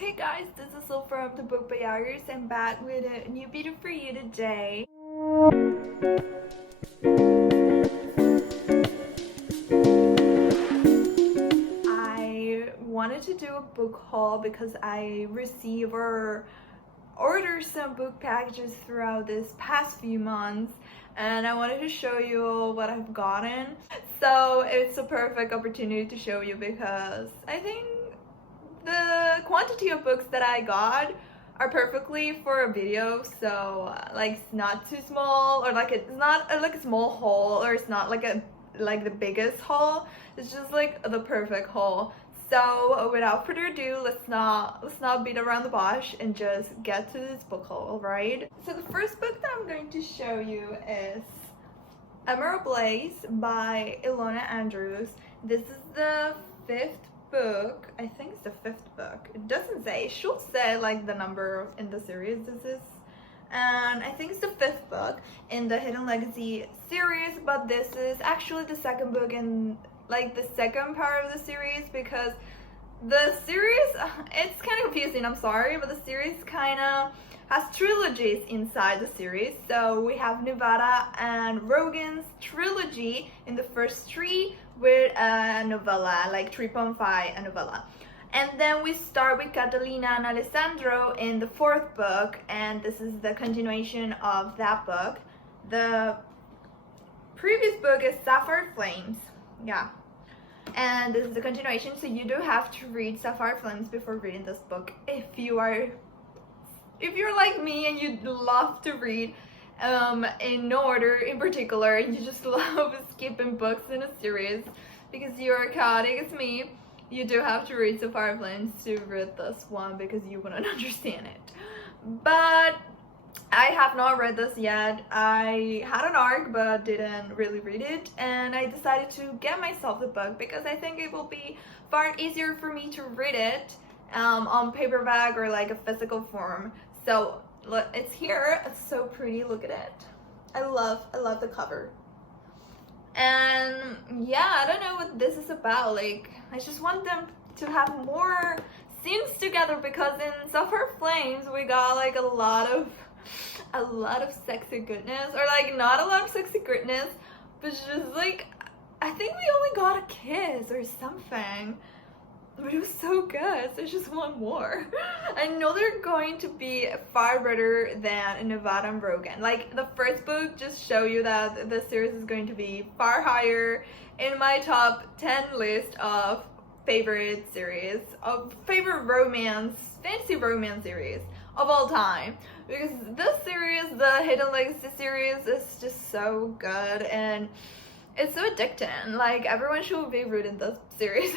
Hey guys, this is Sil from the Book Bayagers. I'm back with a new video for you today. I wanted to do a book haul because I receive or order some book packages throughout this past few months, and I wanted to show you all what I've gotten. So it's a perfect opportunity to show you because I think the quantity of books that I got are perfectly for a video. So like it's not too small, or like it's not like a small haul, or it's not like the biggest haul. It's just like the perfect haul. So without further ado, let's not beat around the bush and just get to this book haul, right? So the first book that I'm going to show you is Emerald Blaze by Ilona Andrews. This is the fifth book. I think it's the fifth book. It doesn't say. It should say like the number in the series this is. And I think it's the fifth book in the Hidden Legacy series, but this is actually the second book in like the second part of the series, because the series, it's kind of confusing, I'm sorry, but the series kind of has trilogies inside the series. So we have Nevada and Rogan's trilogy in the first three with a novella, like 3.5 a novella. And then we start with Catalina and Alessandro in the fourth book, and this is the continuation of that book. The previous book is Sapphire Flames, yeah. And this is the continuation, so you do have to read Sapphire Flames before reading this book if you're like me and you love to read in no order in particular, and you just love skipping books in a series because you're chaotic as me. You do have to read Sapphire Flames to read this one because you wouldn't understand it. But I have not read this yet. I had an arc but didn't really read it, and I decided to get myself the book because I think it will be far easier for me to read it on paperback or like a physical form. So look, it's here. It's so pretty. Look at it. I love the cover. And yeah, I don't know what this is about. Like, I just want them to have more scenes together, because in Sapphire Flames we got like a lot of sexy goodness, or like not a lot of sexy goodness, but just like I think we only got a kiss or something, but it was so good, so I just want more. I know they're going to be far better than Nevada and Rogan. Like, the first book just show you that the series is going to be far higher in my top 10 list of favorite series, of favorite romance, fantasy romance series of all time. Because this series, the Hidden Legacy series, is just so good and it's so addicting. Like, everyone should be reading this series.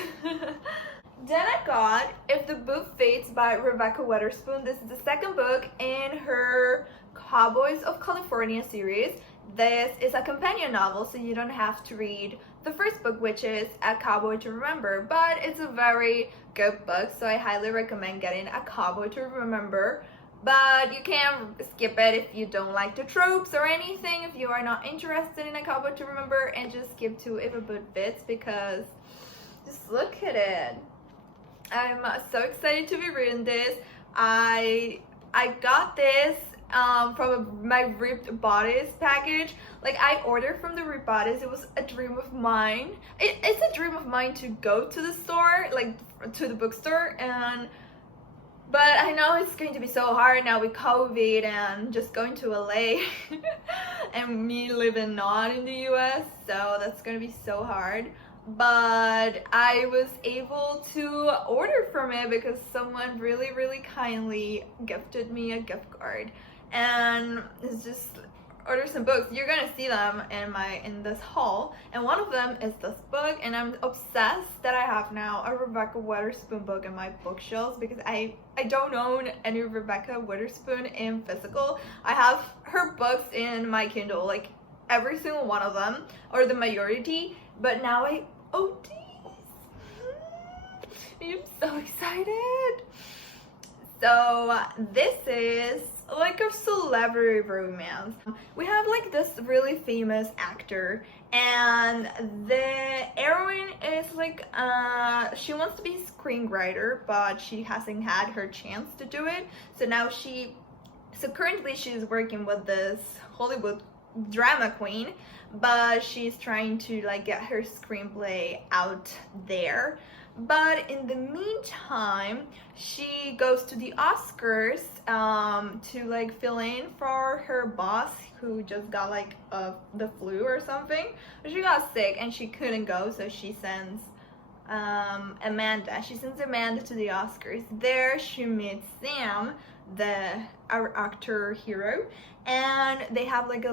Then I got If the Boob Fades by Rebecca Weatherspoon. This is the second book in her Cowboys of California series. This is a companion novel, so you don't have to read the first book, which is A Cowboy to Remember, but it's a very good book, so I highly recommend getting A Cowboy to Remember. But you can skip it if you don't like the tropes or anything, if you are not interested in A Cowboy to Remember, and just skip to If a Boob Fits, because just look at it. I'm so excited to be reading this. I got this from my Ripped Bodice package. Like, I ordered from the Ripped Bodice. It was a dream of mine. It's a dream of mine to go to the store, like to the bookstore, but I know it's going to be so hard now with COVID and just going to LA and me living not in the US, so that's gonna be so hard. But I was able to order from it because someone really kindly gifted me a gift card, and it's just order some books. You're gonna see them in this haul, and one of them is this book, and I'm obsessed that I have now a Rebecca Weatherspoon book in my bookshelves, because I don't own any Rebecca Weatherspoon in physical. I have her books in my Kindle, like every single one of them, or the majority, but now I own these. I'm so excited. So this is like a celebrity romance. We have like this really famous actor, and the heroine is like she wants to be a screenwriter, but she hasn't had her chance to do it. So now currently she's working with this Hollywood drama queen, but she's trying to like get her screenplay out there. But in the meantime, she goes to the Oscars to like fill in for her boss who just got like the flu or something. She got sick and she couldn't go, so she sends Amanda. She sends Amanda to the Oscars. There she meets Sam, our actor hero, and they have like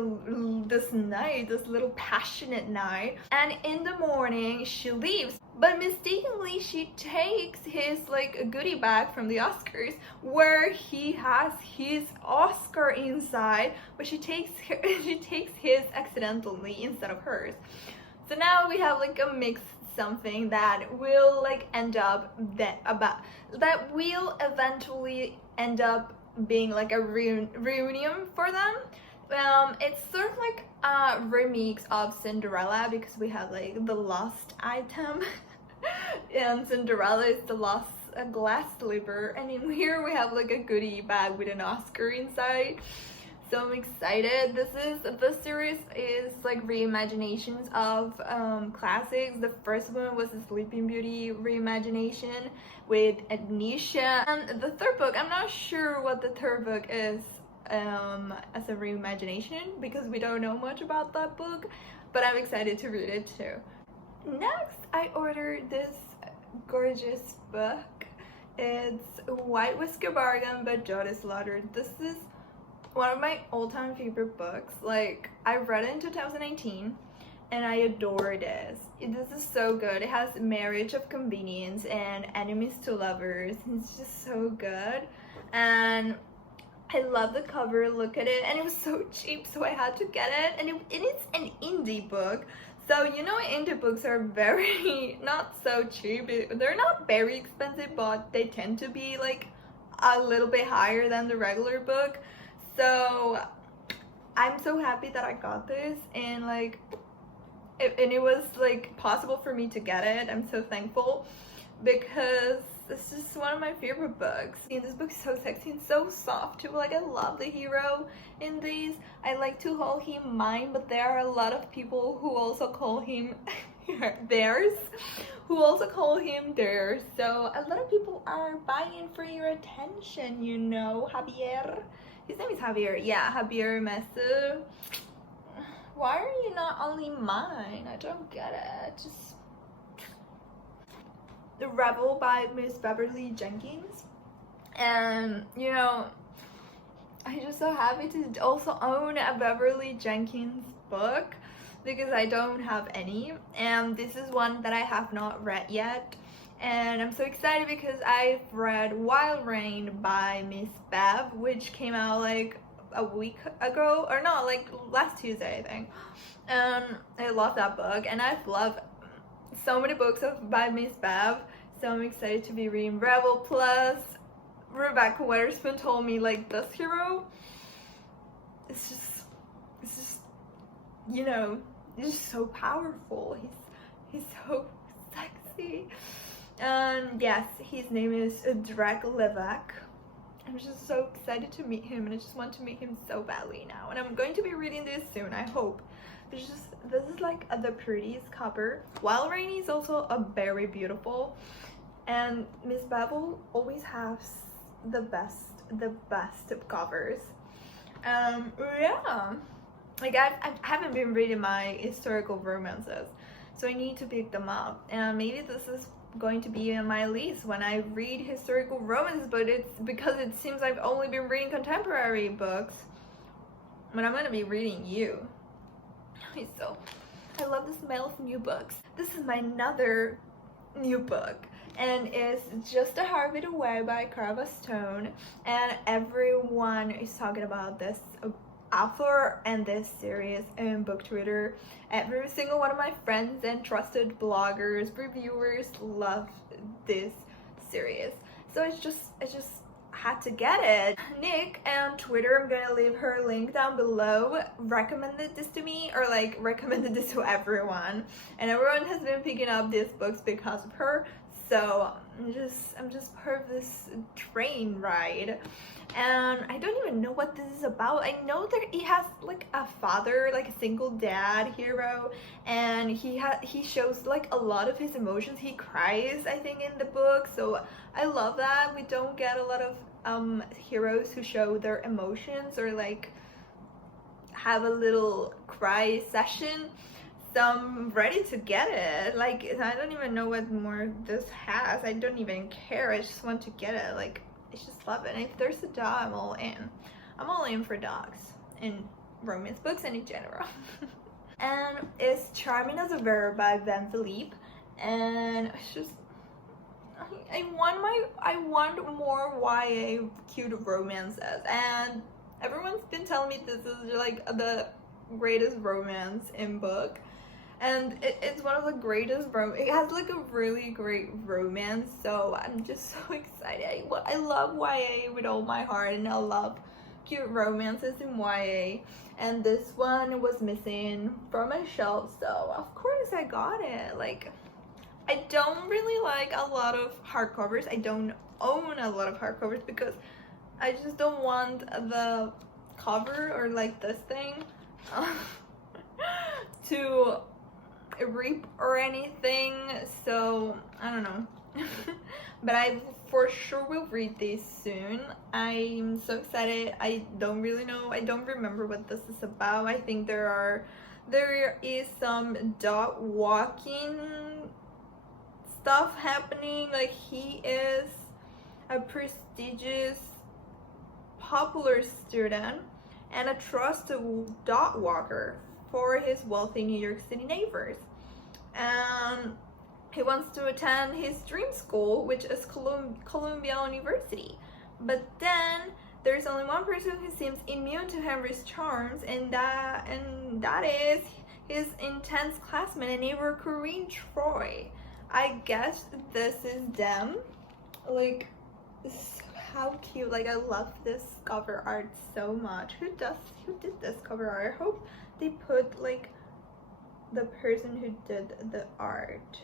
this little passionate night. And in the morning she leaves, but mistakenly she takes his like a goodie bag from the Oscars where he has his Oscar inside, but she takes his accidentally instead of hers. So now we have like a mixed something that will like end up that will eventually end up being like a reunion for them. It's sort of like a remix of Cinderella, because we have like the lost item and Cinderella is the lost glass slipper, and in here we have like a goodie bag with an Oscar inside. So I'm excited. This series is like reimaginations of classics. The first one was the Sleeping Beauty reimagination with Anisha, and the third book, I'm not sure what the third book is as a reimagination, because we don't know much about that book, but I'm excited to read it too. Next, I ordered this gorgeous book. It's White Whisker Bargain by Jody Slaughter. This is one of my all-time favorite books. Like, I read it in 2019 and I adore this. This is so good. It has Marriage of Convenience and Enemies to Lovers. It's just so good, and I love the cover. Look at it, and it was so cheap, so I had to get it. And it's an indie book, so you know indie books are very not so cheap. They're not very expensive, but they tend to be like a little bit higher than the regular book. So I'm so happy that I got this, and like it was like possible for me to get it. I'm so thankful, because this is one of my favorite books. And this book is so sexy and so soft too. Like, I love the hero in these. I like to call him mine, but there are a lot of people who also call him theirs, who also call him theirs. So a lot of people are buying for your attention, you know. Javier, his name is Javier. Yeah, Javier Mesa. Why are you not only mine? I don't get it. Just The Rebel by Miss Beverly Jenkins. And you know, I'm just so happy to also own a Beverly Jenkins book, because I don't have any, and this is one that I have not read yet. And I'm so excited because I've read Wild Rain by Miss Bev, which came out like a week ago, or no, like last Tuesday I think. I love that book, and I've loved so many books by Miss Bev, so I'm excited to be reading Rebel. Plus Rebecca Weatherspoon told me like this hero, it's just you know, he's just so powerful. He's so sexy. And yes, his name is Drake Levesque. I'm just so excited to meet him, and I just want to meet him so badly now. And I'm going to be reading this soon, I hope. This is like the prettiest cover. Wild Rain is also a very beautiful, and Miss Bevel always has the best of covers. Yeah, like I haven't been reading my historical romances, so I need to pick them up, and maybe this is going to be on my list when I read historical romances, but it's because it seems I've only been reading contemporary books, but I'm gonna be reading you. So I love the smell of new books. This is my another new book, and it's Just a Heartbeat Away by Carva Stone, and everyone is talking about this author and this series in book Twitter. Every single one of my friends and trusted bloggers, reviewers love this series. So it's just had to get it. Nick and Twitter, I'm gonna leave her link down below, recommended this to me, or like recommended this to everyone, and everyone has been picking up these books because of her. So I'm just part of this train ride, and I don't even know what this is about. I know that he has like a father, like a single dad hero, and he shows like a lot of his emotions. He cries, I think, in the book, so I love that. We don't get a lot of heroes who show their emotions or like have a little cry session. So I'm ready to get it. Like, I don't even know what more this has. I don't even care. I just want to get it. Like, I just love it. And if there's a dog, I'm all in. I'm all in for dogs in romance books and in general. And it's Charming as a Verb by Van Philippe. And it's just, I want more YA cute romances. And everyone's been telling me this is like the greatest romance in book. And it's one of the greatest it has like a really great romance, so I'm just so excited. I love YA with all my heart, and I love cute romances in YA, and this one was missing from my shelf, so of course I got it. Like, I don't really like a lot of hardcovers. I don't own a lot of hardcovers because I just don't want the cover or like this thing to eeep or anything, so I don't know. But I for sure will read this soon. I'm so excited. I don't really know, I don't remember what this is about. I think there is some dog walking stuff happening. Like, he is a prestigious popular student and a trusted dog walker for his wealthy New York City neighbors. And he wants to attend his dream school, which is Columbia University. But then there's only one person who seems immune to Henry's charms, and that is his intense classmate and neighbor Corinne Troy. I guess this is them. Like, how cute. Like, I love this cover art so much. Who did this cover art? I hope they put like the person who did the art.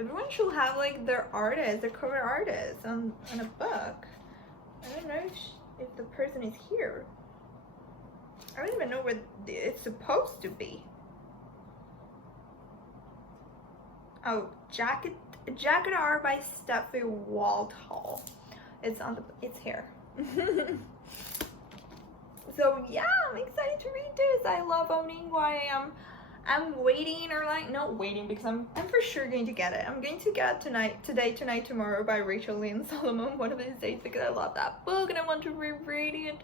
Everyone should have like their artist, their cover artist on a book. I don't know if the person is here. I don't even know what it's supposed to be. Oh, jacket art by Steffi Waldhall. It's here. So yeah, I'm excited to read this. I love owning YA. I'm waiting, or like not waiting, because I'm for sure going to get it. I'm going to get Today, Tonight, Tomorrow by Rachel Lynn Solomon one of these days, because I love that book and I want to reread it.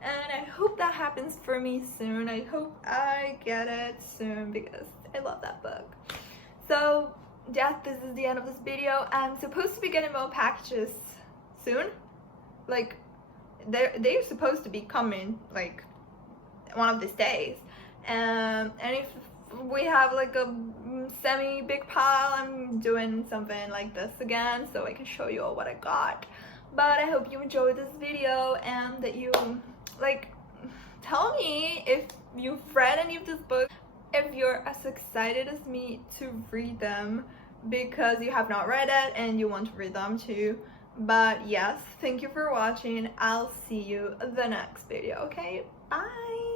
And I hope that happens for me soon. I hope I get it soon because I love that book. So yeah, this is the end of this video. I'm supposed to be getting more packages soon. Like, they're supposed to be coming like one of these days. And if we have like a semi big pile, I'm doing something like this again so I can show you all what I got. But I hope you enjoyed this video and that you like tell me if you've read any of these books, if you're as excited as me to read them because you have not read it and you want to read them too. But yes, thank you for watching. I'll see you the next video. Okay, bye.